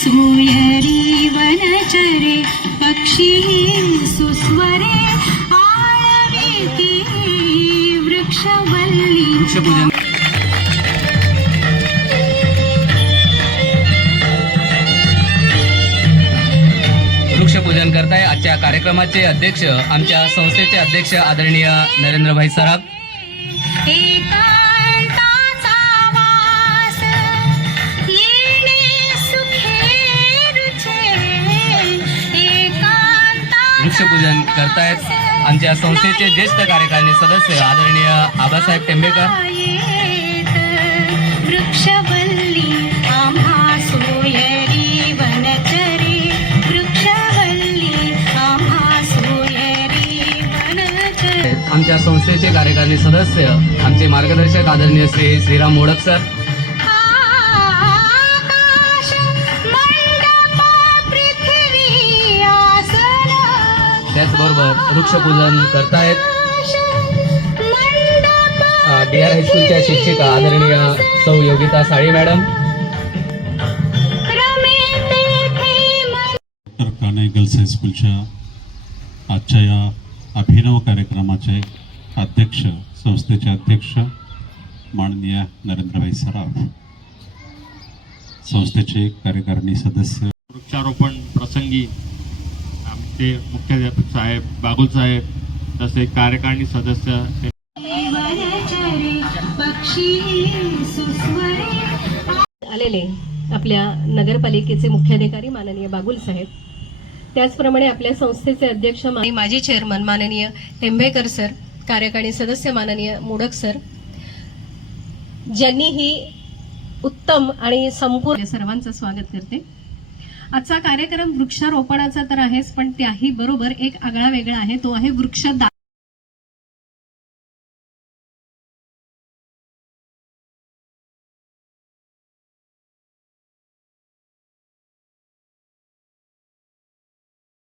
सोयरी वनचरे पक्षी सुस्वरे आळविती वृक्षवल्ली वृक्षपूजन वृक्षपूजन करताय आजच्या कार्यक्रमाचे अध्यक्ष आमच्या संस्थेचे अध्यक्ष आदरणीय नरेंद्रभाई सराफ. एकांताचा वास येणे सुखेरुचे एकांताचा वृक्षपूजन करतायत आमच्या संस्थेचे ज्येष्ठ कार्यकारिणी सदस्य आदरणीय आबासाहेब टेंबेकर. वृक्षवल्ली आम्हा सोयरी वनचरे वृक्षवल्ली आम्हा सोयरी वनचरे. आमच्या संस्थेचे कार्यकारिणी सदस्य आमचे मार्गदर्शक आदरणीय श्री श्रीराम मोडक सर. आकाश मंडप पृथ्वी आसन त्याचबरोबर वृक्षपूजन करतायत मंडप DR हायस्कूलच्या शिक्षिका आदरणीय सौ योगिता साळी मॅडम. डॉक्टर काणे गर्ल्स हायस्कूलच्या आजच्या या अभिनव कार्यक्रमाचे अध्यक्ष संस्थेचे अध्यक्ष माननीय नरेंद्रभाई सराफ, संस्थेचे कार्यकारिणी सदस्य. वृक्षारोपण प्रसंगी आमचे मुख्याध्यापक साहेब बागुल साहेब तसे कार्यकारिणी सदस्य वनचरे पक्षी सुस्वरे आलेले आपल्या नगरपालिकेचे मुख्याधिकारी माननीय बागुल साहेब, त्याचप्रमाणे आपल्या संस्थेचे अध्यक्ष माजी चेअरमन माननीय टेंबेकर सर, कार्यकारिणी सदस्य माननीय मोडक सर, ज्यांनी ही उत्तम आणि संपूर्ण सर्वांचं स्वागत करते. आजचा कार्यक्रम वृक्षारोपणाचा तर आहेच, पण त्याही बरोबर एक आगळा वेगळा आहे, तो आहे वृक्षदान.